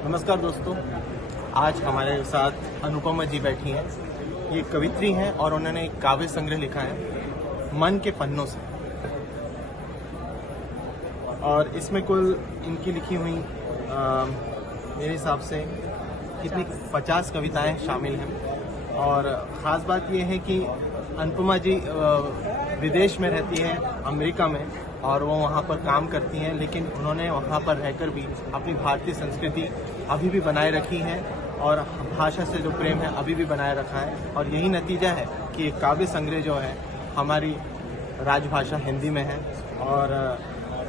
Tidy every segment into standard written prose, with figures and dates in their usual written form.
नमस्कार दोस्तों, आज हमारे साथ अनुपमा जी बैठी हैं। ये कवित्री हैं और उन्होंने एक काव्य संग्रह लिखा है मन के पन्नों से। और इसमें कुल इनकी लिखी हुई मेरे हिसाब से कितनी 50 कविताएं शामिल हैं। और ख़ास बात यह है कि अनुपमा जी विदेश में रहती है, अमेरिका में, और वो वहाँ पर काम करती हैं, लेकिन उन्होंने वहाँ पर रहकर भी अपनी भारतीय संस्कृति अभी भी बनाए रखी है और भाषा से जो प्रेम है अभी भी बनाए रखा है। और यही नतीजा है कि एक काव्य संग्रह जो है हमारी राजभाषा हिंदी में है। और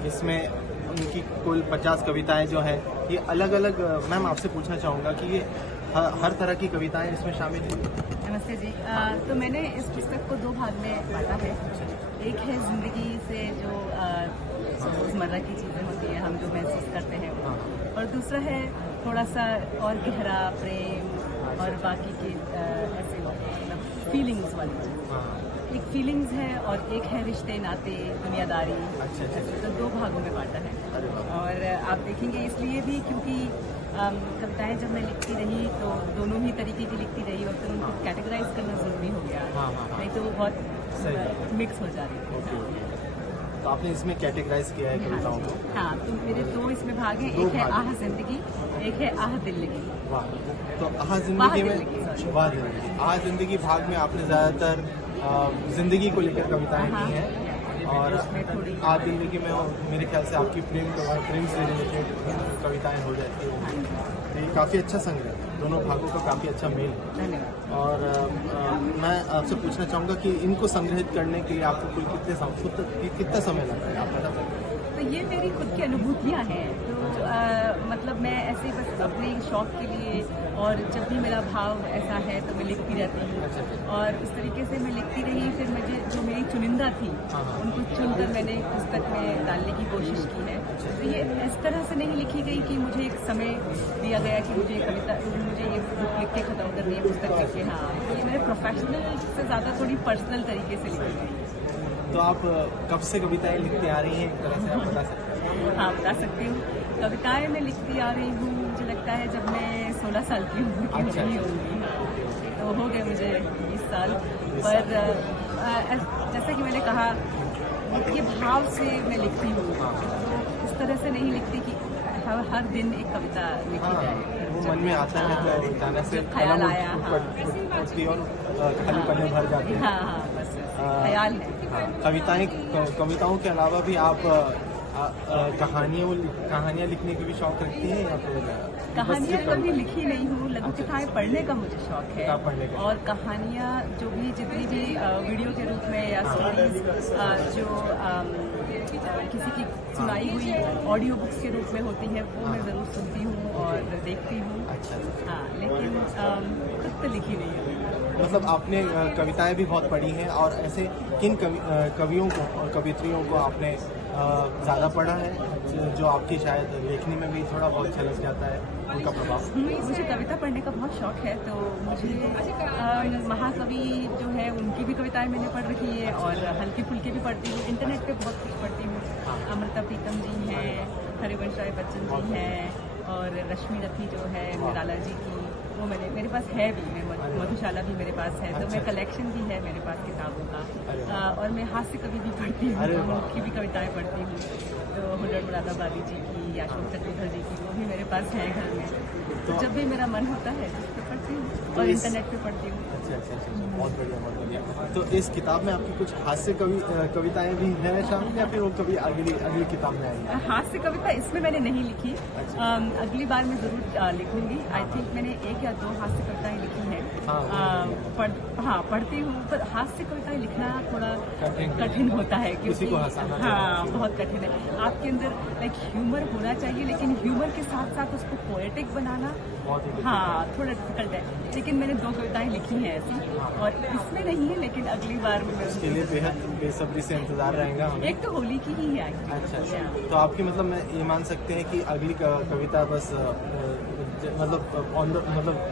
इसमें उनकी कुल 50 कविताएं जो हैं ये अलग अलग। मैम आपसे पूछना चाहूँगा कि ये हर तरह की कविताएं इसमें शामिल हैं? नमस्ते जी। तो मैंने इस पुस्तक को 2 भाग में बांटा है। एक है जिंदगी से जो रोजमर्रा की चीज़ें होती हैं, हम जो महसूस करते हैं, और दूसरा है थोड़ा सा और गहरा प्रेम और बाकी के ऐसे मतलब फीलिंग्स वाली चीज़। एक फीलिंग्स है और एक है रिश्ते नाते दुनियादारी। अच्छा। तो 2 भागों में बांटा है। और आप देखेंगे इसलिए भी क्योंकि कविताएं जब मैं लिखती रही तो दोनों ही तरीके की लिखती रही और फिर उनको कैटेगराइज करना ज़रूरी हो गया। नहीं तो वो बहुत मिक्स हो जा रही है। तो आपने इसमें कैटेगराइज किया है कविताओं को? हाँ, तो मेरे 2 इसमें भाग हैं। एक है आह जिंदगी, एक है आह दिल लगी। वाह। तो आह जिंदगी में, वाह जिंदगी, आह जिंदगी भाग में आपने ज़्यादातर जिंदगी को लेकर कविताएं की हैं। और आह जिंदगी में मेरे ख्याल से आपकी प्रेम से रिलेटेड कविताएं हो जाती हैं। तो ये काफ़ी अच्छा संग्रह है, दोनों भागों का काफ़ी अच्छा मेल है। और मैं आपसे पूछना चाहूँगा कि इनको संग्रहित करने के लिए आपको कितना समय लगता है, आप बता सकते हैं? तो ये मेरी खुद की अनुभूतियाँ हैं। तो मतलब मैं ऐसे ही बस अपने शौक के लिए, और जब भी मेरा भाव ऐसा है तो मैं लिखती रहती हूँ। और उस तरीके से मैं लिखती रही। फिर मुझे जो मेरी चुनिंदा थी उनको चुनकर मैंने पुस्तक में डालने की कोशिश की है। तो ये इस तरह से नहीं लिखी गई कि मुझे एक समय दिया गया कि मुझे ये बुक लिख के ख़त्म करनी है, पुस्तक लिख के। हाँ, ये मेरे प्रोफेशनल से ज़्यादा थोड़ी पर्सनल तरीके से लिखी गई। तो आप कब से कविताएं लिखती आ रही हैं, एक तरह से आप बता सकते हैं? हाँ, बता सकती हूँ। कविताएं मैं लिखती आ रही हूँ, मुझे लगता है जब मैं 16 साल की उम्र की हो रही होंगी। तो हो गए मुझे 20 साल। पर जैसा कि मैंने कहा, ये भाव से मैं लिखती हूँ। तो इस तरह से नहीं लिखती कि हर दिन एक कविता लिखी जाए। वो मन में आता है तो अचानक से ख्याल आया, और खाली पन्ने भर जाते हैं। हाँ, बस ख्याल है। कविताओं के अलावा भी आप कहानियाँ लिखने की भी शौक रखती हैं या फिर? कहानियाँ कभी लिखी नहीं हूँ। लघु कथाएं पढ़ने का मुझे शौक है। और कहानियाँ जितनी भी वीडियो के रूप में या स्टोरीज जो किसी की सुनाई हुई ऑडियो बुक्स के रूप में होती है, वो मैं ज़रूर सुनती हूँ और देखती हूँ। हाँ, लेकिन खुद तो लिखी नहीं है। मतलब आपने कविताएं भी बहुत पढ़ी हैं, और ऐसे किन कवियों को और कवित्रियों को आपने ज़्यादा पढ़ा है जो आपकी शायद लेखनी में भी थोड़ा बहुत झलक जाता है, उनका प्रभाव? मुझे कविता पढ़ने का बहुत शौक है। तो मुझे महाकवि जो है उनकी भी कविताएं मैंने पढ़ रखी है, और हल्की फुल्की भी पढ़ती हूँ। इंटरनेट पे बहुत कुछ पढ़ती हूँ। अमृता प्रीतम जी हैं, हरिवंश राय बच्चन जी हैं, और रश्मि रथी जो है निराला जी की, वो मेरे पास है भी। मधुशाला भी मेरे पास है। तो मैं कलेक्शन भी है मेरे पास किताबों का। और मैं हास्य कवि भी पढ़ती हूँ, उनकी भी कविताएं पढ़ती हूँ। तो हुड्डन मुरादाबादी जी की या अशोक चतुर्वेदी जी की, वो भी मेरे पास है घर में। तो जब भी मेरा मन होता है तो उस पर पढ़ती हूँ, और इंटरनेट पे पढ़ती हूँ। अच्छा। बहुत बढ़िया। तो इस किताब में आपकी कुछ हास्य कविताएं भी हैं शामिल, या फिर वो कभी अगली किताब में आएंगी? हास्य कविता इसमें मैंने नहीं लिखी। अगली बार मैं जरूर लिखूंगी। आई थिंक मैंने 1 या 2 हास्य कविताएं लिखी हैं। पढ़ती हूँ, पर हास्य कविताएं लिखना थोड़ा कठिन होता है, क्योंकि हाँ, बहुत कठिन है। आपके अंदर ह्यूमर होना चाहिए, लेकिन ह्यूमर के साथ साथ उसको पोएटिक बनाना हाँ थोड़ा डिफिकल्ट है। लेकिन मैंने 2 कविताएं लिखी हैं ऐसी, और इसमें नहीं है, लेकिन अगली बार मैं इसके लिए बेहद बेसब्री से इंतजार रहेगा हमें। एक तो होली की ही है। अच्छा। तो आपकी मतलब मैं ये मान सकते हैं कि अगली कविता बस मतलब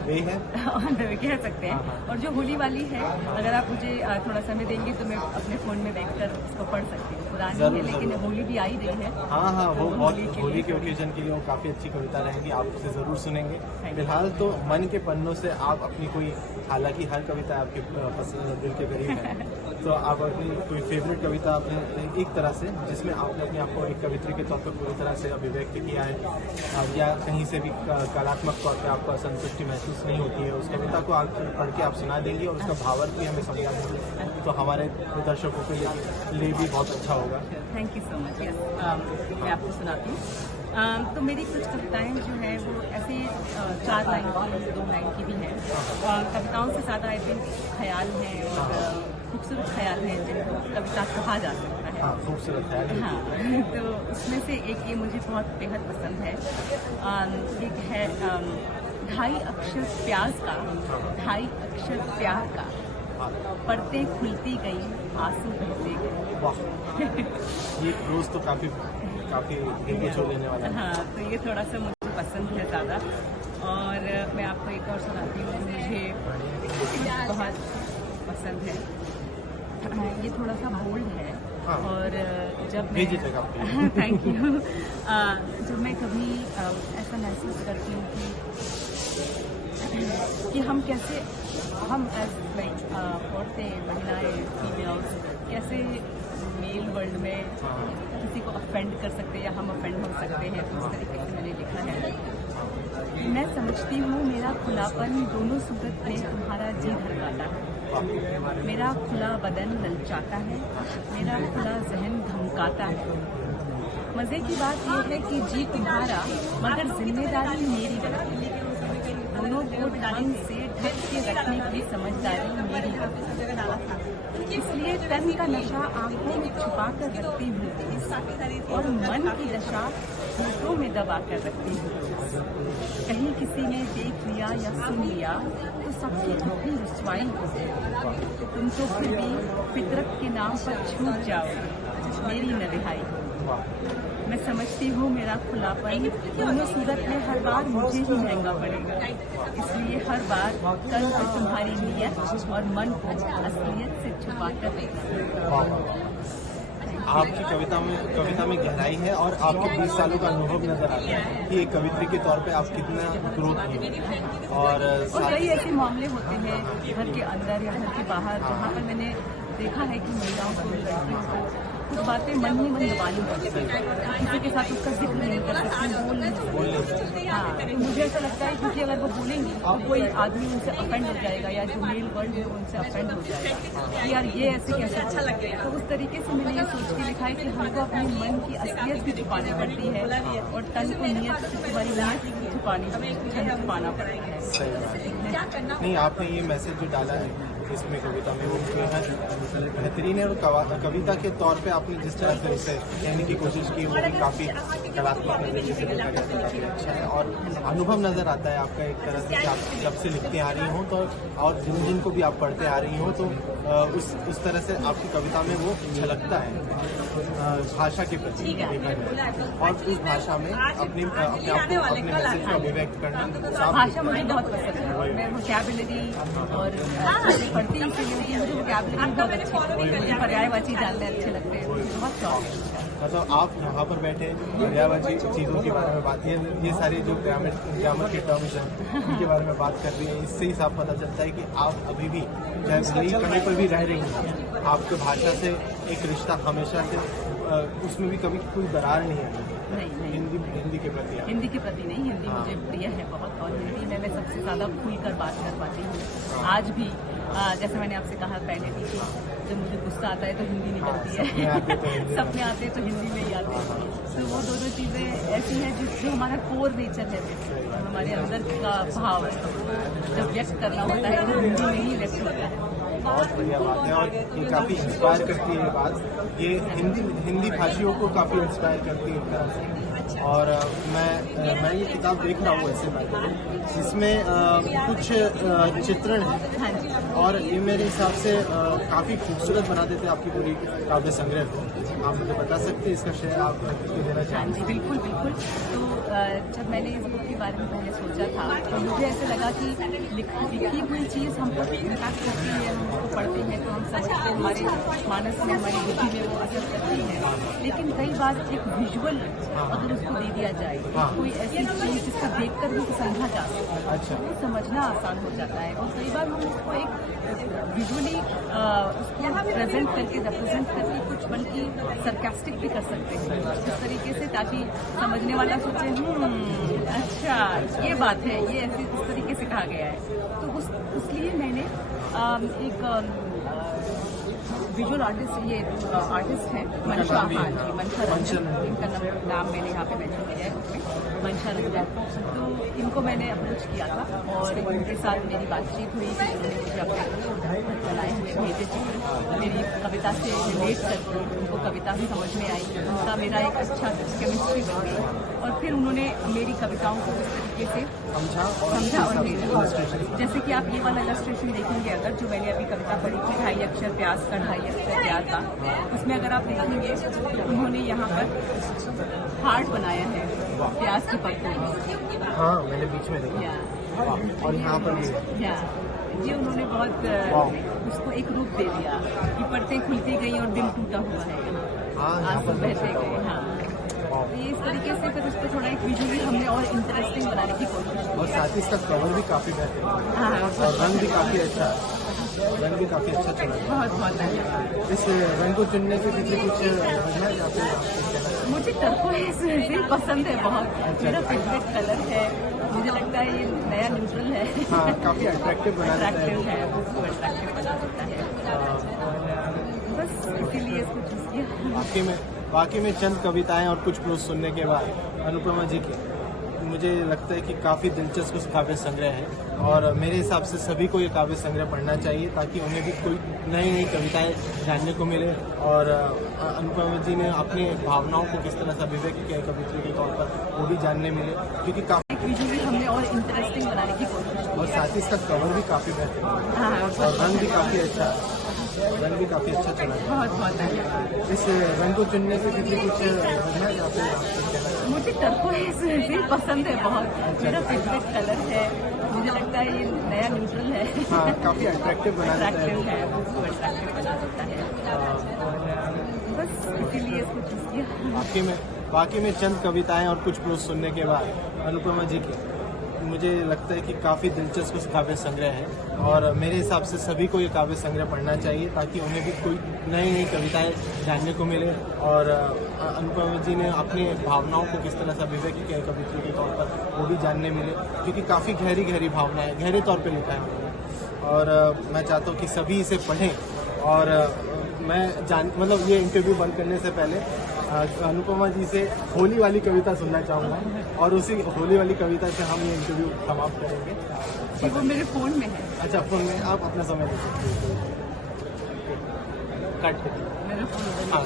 वे है ऑन द वे कह सकते हैं। और जो होली वाली है, अगर आप मुझे थोड़ा समय देंगे तो मैं अपने फ़ोन में देखकर उसको पढ़ सकती हूँ। पुरानी जरूर, है, लेकिन जरूर। होली भी आ ही रही है। हाँ हाँ, वो तो बहुत होली के ओकेजन के लिए वो काफ़ी अच्छी कविता रहेंगी, आप उसे ज़रूर सुनेंगे। you. फिलहाल तो मन के पन्नों से आप अपनी कोई, हालांकि हर कविता आपके पसंद दिल के करीब है, तो आप अपनी कोई फेवरेट कविता अपने एक तरह से, जिसमें आपने अपने आप को एक कवित्री के तौर पर पूरी तरह से अभिव्यक्त किया है, या कहीं से भी कलात्मक तौर पर आपको असंतुष्टि महसूस नहीं होती है, उस कविता को आप पढ़ के आप सुना देंगे और उसका भावार्थ भी हमें समझा देंगे, तो हमारे दर्शकों के लिए भी बहुत अच्छा होगा। Thank you so much. Yes, मैं आपको सुनाती हूँ। तो मेरी कुछ कविताएं जो हैं वो ऐसे 4 लाइन की, 2 लाइन की भी हैं। कविताओं से ज़्यादा आई थिंक ख्याल हैं और खूबसूरत ख्याल हैं जिनको कविता कहा जा सकता है। हाँ, खूबसूरत है। हाँ, तो उसमें से एक ये मुझे बहुत बेहद पसंद है। एक है 2.5 अक्षर प्याज का, 2.5 अक्षर प्यार का, पढ़ते खुलती गई, आंसू बहते गए। वाह, ये रोज तो काफी दिल को छू लेने वाला है। हाँ, तो ये थोड़ा सा मुझे पसंद है ज़्यादा। और मैं आपको एक और सुनाती हूँ, मुझे बहुत पसंद है। ये थोड़ा सा बोल्ड है। हाँ। और जब मैं थैंक यू। जब मैं कभी ऐसा महसूस करती हूँ कि हम कैसे, हम एज लाइक औरतें, महिलाएं, फीमेल्स कैसे मेल वर्ल्ड में किसी को अफेंड कर सकते हैं या हम अफेंड हो सकते हैं, तो उस तरीके से मैंने लिखा है। मैं समझती हूँ मेरा खुलापन दोनों सूरत में तुम्हारा जी धड़काता है। मेरा खुला बदन ललचाता है, मेरा खुला जहन धमकाता है। मजे की बात यह है कि जी तुम्हारा मगर जिम्मेदारी मेरी बनती है। दोनों को टाइम से ढक के रखने की समझदारी मेरी बनती। इसलिए तन का नशा आंखों में छुपा कर रखती हूँ और मन की दशा होठों में दबा कर रखती हूँ। कहीं किसी ने देख लिया या सुन लिया तो सबकी अपनी रुसवाई हो। तुम तो फिर भी फितरत के नाम पर छूट जाओ, मेरी न रिहाई। मैं समझती हूँ मेरा खुलापन दोनों सूरत में हर बार मुझे ही महंगा पड़ेगा। इसलिए हर बार कल से तुम्हारी नियत और मन को असलियत से छुपा कर रखना। आपकी कविता में गहराई है और आपके 20 सालों का अनुभव नजर आता है कि एक कवित्री के तौर पे आप कितना ग्रोथ किए। और कई ऐसे मामले होते हैं घर के अंदर या घर के बाहर जहाँ पर मैंने देखा है कि महिलाओं को, लड़कियों को कुछ बातें मन ही मन दबानी पड़ती है, किसी के साथ उसका जिक्र नहीं कर सकती, बोल नहीं सकती। हाँ, तो मुझे ऐसा लगता है क्योंकि अगर वो बोलेंगी तो कोई आदमी उनसे अफेंड हो जाएगा या जो मेल वर्ल्ड है उनसे अफेंड हो जाएगा कि यार ये ऐसे कैसे अच्छा लगेगा। तो उस तरीके से मैंने ये सोच के लिखा है कि हमको अपने मन की असलियत भी छुपानी पड़ती है और तन को नियत हमारी नियत छुपाना पड़ता है। नहीं, आपने ये मैसेज जो डाला है इसमें कविता में वो बेहद बेहतरीन है, और कविता के तौर पे आपने जिस तरह से उसे कहने की कोशिश की वो भी काफ़ी कलात्मक नजरिए से देखा गया तो काफ़ी अच्छा है, और अनुभव नज़र आता है आपका एक तरह से कि आप जब से लिखते आ रही हों तो, और जिन को भी आप पढ़ते आ रही हों तो उस तरह से आपकी कविता में वो झलकता है भाषा के प्रति, और उस भाषा में अपने आप को, अपने मैसेज को अभिव्यक्त करना। भाषा मुझे बहुत पसंद है। मैं वोकैबुलरी और पढ़ती इसीलिए मुझे वोकैबुलरी बहुत अच्छी लगती है, मुझे पर्यायवाची जानने अच्छे लगते हैं, बहुत शौक है। मतलब आप यहाँ पर बैठे पर्यायवाची चीज़ों के बारे में बात, ये सारे जो ग्रामर के टर्म्स हैं उनके बारे में बात कर रही है, इससे ही साफ पता चलता है कि आप अभी भी चाहे नई कहीं पर भी रह रही हैं, आपके भाषा से एक रिश्ता हमेशा से उसमें भी कभी कोई दरार नहीं है। नहीं, हिंदी के प्रति नहीं, हिंदी मुझे प्रिय है बहुत, और हिंदी में मैं सबसे ज़्यादा खुलकर बात कर पाती हूँ। आज भी जैसे मैंने आपसे कहा पहले भी, जब मुझे गुस्सा आता है तो हिंदी निकलती है, सपने आते हैं तो हिंदी में ही आते हैं। तो वो दोनों चीज़ें ऐसी हैं जो हमारा कोर नेचर है, हमारे अंदर का भाव है, जब व्यक्त करना होता है तो हिंदी में ही व्यक्त होता है। बहुत बढ़िया बात है, और ये काफ़ी इंस्पायर करती है ये बात, ये हिंदी भाषियों को काफ़ी इंस्पायर करती है एक तरह से। और मैं ये किताब देख रहा हूँ ऐसे जिसमें कुछ चित्रण है, और ये मेरे हिसाब से काफ़ी खूबसूरत बना देते हैं आपकी पूरी काव्य संग्रह को। आप मुझे बता सकते हैं इसका श्रेय आप किसको देना चाहेंगे? बिल्कुल। तो जब मैंने इस बुक के बारे में पहले सोचा था तो मुझे ऐसे लगा कि लिखी हुई चीज़ हमको इम्पैक्ट करती है, हम उसको पढ़ते हैं तो हम समझते हैं, हमारे मानस में, हमारी बुद्धि में वो असर करती है। लेकिन कई बार एक विजुअल अगर उसको दे दिया जाए, कोई ऐसी चीज़ जिसको देखकर भी समझा जा सके, अच्छा, तो समझना आसान हो जाता है। और कई बार हम उसको एक विजुअली उसको प्रेजेंट करके, रिप्रेजेंट करके कुछ बल्कि सरकास्टिक भी कर सकते हैं इस तरीके से, ताकि समझने वाला सोचे अच्छा ये बात है, ये ऐसे इस तरीके से कहा गया है। तो उसलिए मैंने एक विजुअल आर्टिस्ट, ये आर्टिस्ट हैं मंशा, हाँ जी, मंशा रंजन, इनका नाम मैंने यहाँ पे मेंशन किया है उसमें, मंशा रंजन। तो इनको मैंने अप्रोच किया था और इनके साथ मेरी बातचीत हुई कि उन्होंने मुझे अपने बनाए हुए भेजे चित्र मेरी कविता से रिलेट करके उनको कविता भी समझ में आई, उनका मेरा एक अच्छा केमिस्ट्री बन गई और फिर उन्होंने मेरी कविताओं को इस तरीके से समझा और भेजा। जैसे कि आप ये वाला इलस्ट्रेशन देखेंगे, अगर जो मैंने अभी कविता पढ़ी थी, ढाई अक्षर प्यास का, ढाई अक्षर प्यार का, उसमें अगर आप देखेंगे तो उन्होंने यहाँ पर हार्ट बनाया है प्यास की पत्तों में। हाँ मैंने बीच में देखा और यहाँ पर भी ये उन्होंने बहुत उसको एक रूप दे दिया कि परतें खुलती गई और दिल टूटा हुआ है, आंसू बहते गए। हाँ, ये इस तरीके से फिर उसको थोड़ा एक विजुअली हमने और इंटरेस्टिंग बनाने की कोशिश की। और साथ ही इसका कवर भी काफी बेहतरीन है। हाँ, और रंग भी काफी अच्छा है, रंग भी काफी अच्छा चला है। बहुत बहुत धन्यवाद। इस रंग को चुनने के पीछे कुछ वजह है या फिर मुझे टर्कोइज पसंद है बहुत, मेरा फेवरेट कलर है। मुझे लगता है ये नया न्यूट्रल है, हाँ काफी अट्रैक्टिव बना देता है, अट्रैक्टिव है, उसको अट्रैक्टिव बना देता है, बस इसीलिए इसको चूज किया। वाकई में चंद कविताएं और कुछ प्रोज सुनने के बाद अनुपमा जी के मुझे लगता है कि काफ़ी दिलचस्प काव्य संग्रह है और मेरे हिसाब से सभी को ये काव्य संग्रह पढ़ना चाहिए ताकि उन्हें भी कोई नई नई कविताएं जानने को मिले। और अनुपमा जी ने अपनी भावनाओं को किस तरह से अभिव्यक्त किया है कवित्री के तौर पर, वो भी जानने मिले, क्योंकि काफ़ी विजुअली हमने और इंटरेस्टिंग बनाने की कोशिश की। और साथ ही इसका कवर भी काफ़ी बेहतरीन है। हाँ, और रंग भी काफ़ी अच्छा है, रंग भी काफ़ी अच्छा चला है। बहुत बहुत धन्यवाद। इस रंग को चुनने के पीछे कुछ वजह है या फिर मुझे टर्कोइज पसंद है बहुत, मेरा फेवरेट कलर है। मुझे लगता है ये नया न्यूट्रल है, हाँ काफ़ी अट्रैक्टिव बना देता अट्रैक्टिव है, उसको अट्रैक्टिव बना देता है, बस इसीलिए इसको चूज किया। वाकई में चंद कविताएं और कुछ प्रोज सुनने के बाद अनुपमा जी के मुझे लगता है कि काफ़ी दिलचस्प काव्य संग्रह है और मेरे हिसाब से सभी को ये काव्य संग्रह पढ़ना चाहिए ताकि उन्हें भी कोई नई नई कविताएं जानने को मिले। और अनुपमा जी ने अपनी भावनाओं को किस तरह से अभिव्यक्त किया है कवित्री के तौर पर, वो भी जानने मिले, क्योंकि काफ़ी गहरी भावनाएं गहरे तौर पर लिखा है उन्होंने। और मैं चाहता हूँ कि सभी इसे पढ़ें। और मैं मतलब ये इंटरव्यू बंद करने से पहले अनुपमा जी से होली वाली कविता सुनना चाहूँगा और उसी होली वाली कविता से हम ये इंटरव्यू समाप्त करेंगे। वो मेरे फ़ोन में है। अच्छा, फ़ोन में आप अपना समय दे सकते हैं, काट के मेरे फ़ोन में हाँ।